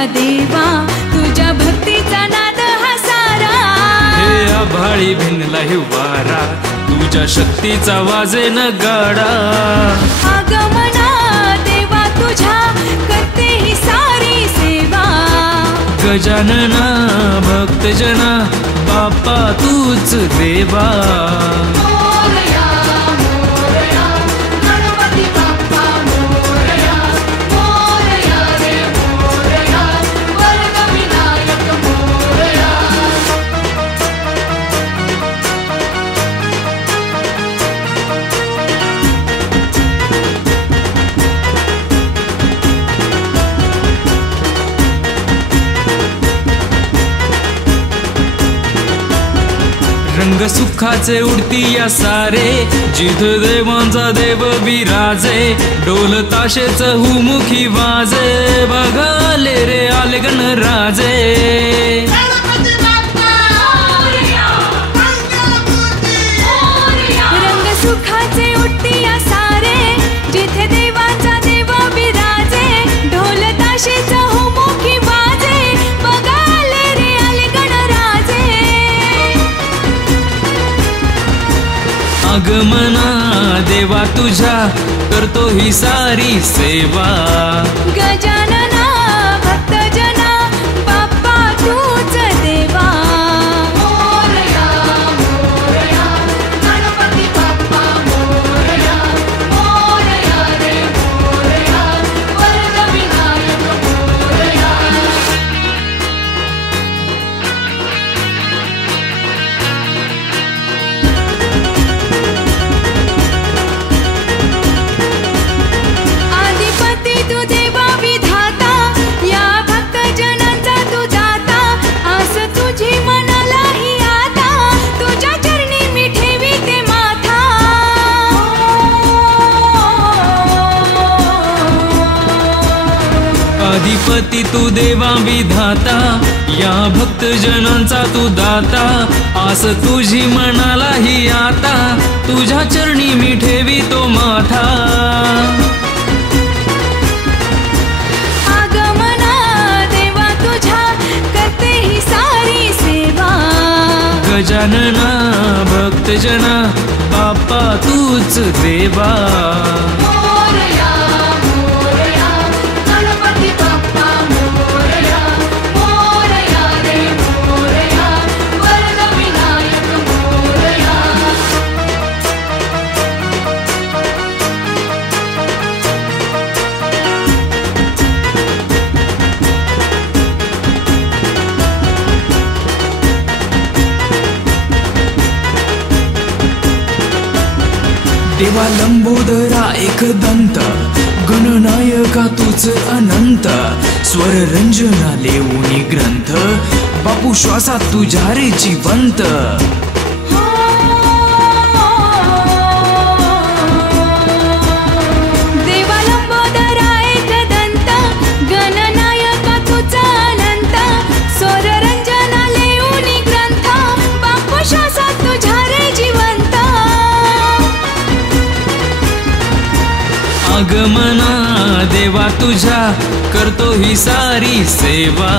मोरया देवा तुझ्या भक्तीचा नाद हा सारा। हे आभाळी भिनला हे वारा तुझ्या शक्तीचा वाजे नगाडा। आगमना देवा तुझ्या करते ही सारी सेवा। गजानना भक्तजना बाप्पा तूच देवा। मोरया मोरया गणपती बाप्पा मोरया मोरया रे मोरया वर्गविनायक मोरया। रंग सुखाचे उडती या सारे जिथ देवांचा देव विराजे। डोल ताशेच हुमुखी वाजे बघाले रे आले गणराजे। रंग सुखाचे उडती या सारे जिथे देवांचा देव विराजे। ढोल ताशेच हुमुखी वाजे बघाले रे आले गणराजे। आगमना देवा तुझ्या करतो ही सारी सेवा। गजानना भक्तजना बाप्पा तूच देवा। मोरया मोरया गणपती बाप्पा मोरया मोरया रे मोरया वर्गविनायक मोरया। आदिपती तू देवा विधाता या भक्तजनांचा तू दाता। आस तुझी मनालाही आता तुझ्या चरणी मी ठेवीते माथा। अधिपती तू देवा विधाता या भक्तजनांचा तू दाता। आस तुझी मनालाही आता तुझ्या चरणी मी ठेवी तो माथा। आगमना देवा तुझ्या करते ही सारी सेवा। गजानना भक्तजना बाप्पा तूच देवा। मोरया मोरया गणपती बाप्पा मोरया मोरया रे मोरया वर्गविनायक मोरया। देवा लंबोदरा एकदंत गणनायका तूच अनंत। स्वर रंजना लेऊनी ग्रंथ बापू श्वासात तुझ्या रे जिवंत। देवा लंबोदरा एकदंत गणनायका तुझा अनंत। स्वर रंजना लेऊनी ग्रंथ बापू श्वासात तुझ्या रे जिवंत। आगमना देवा तुझ्या करतो ही सारी सेवा।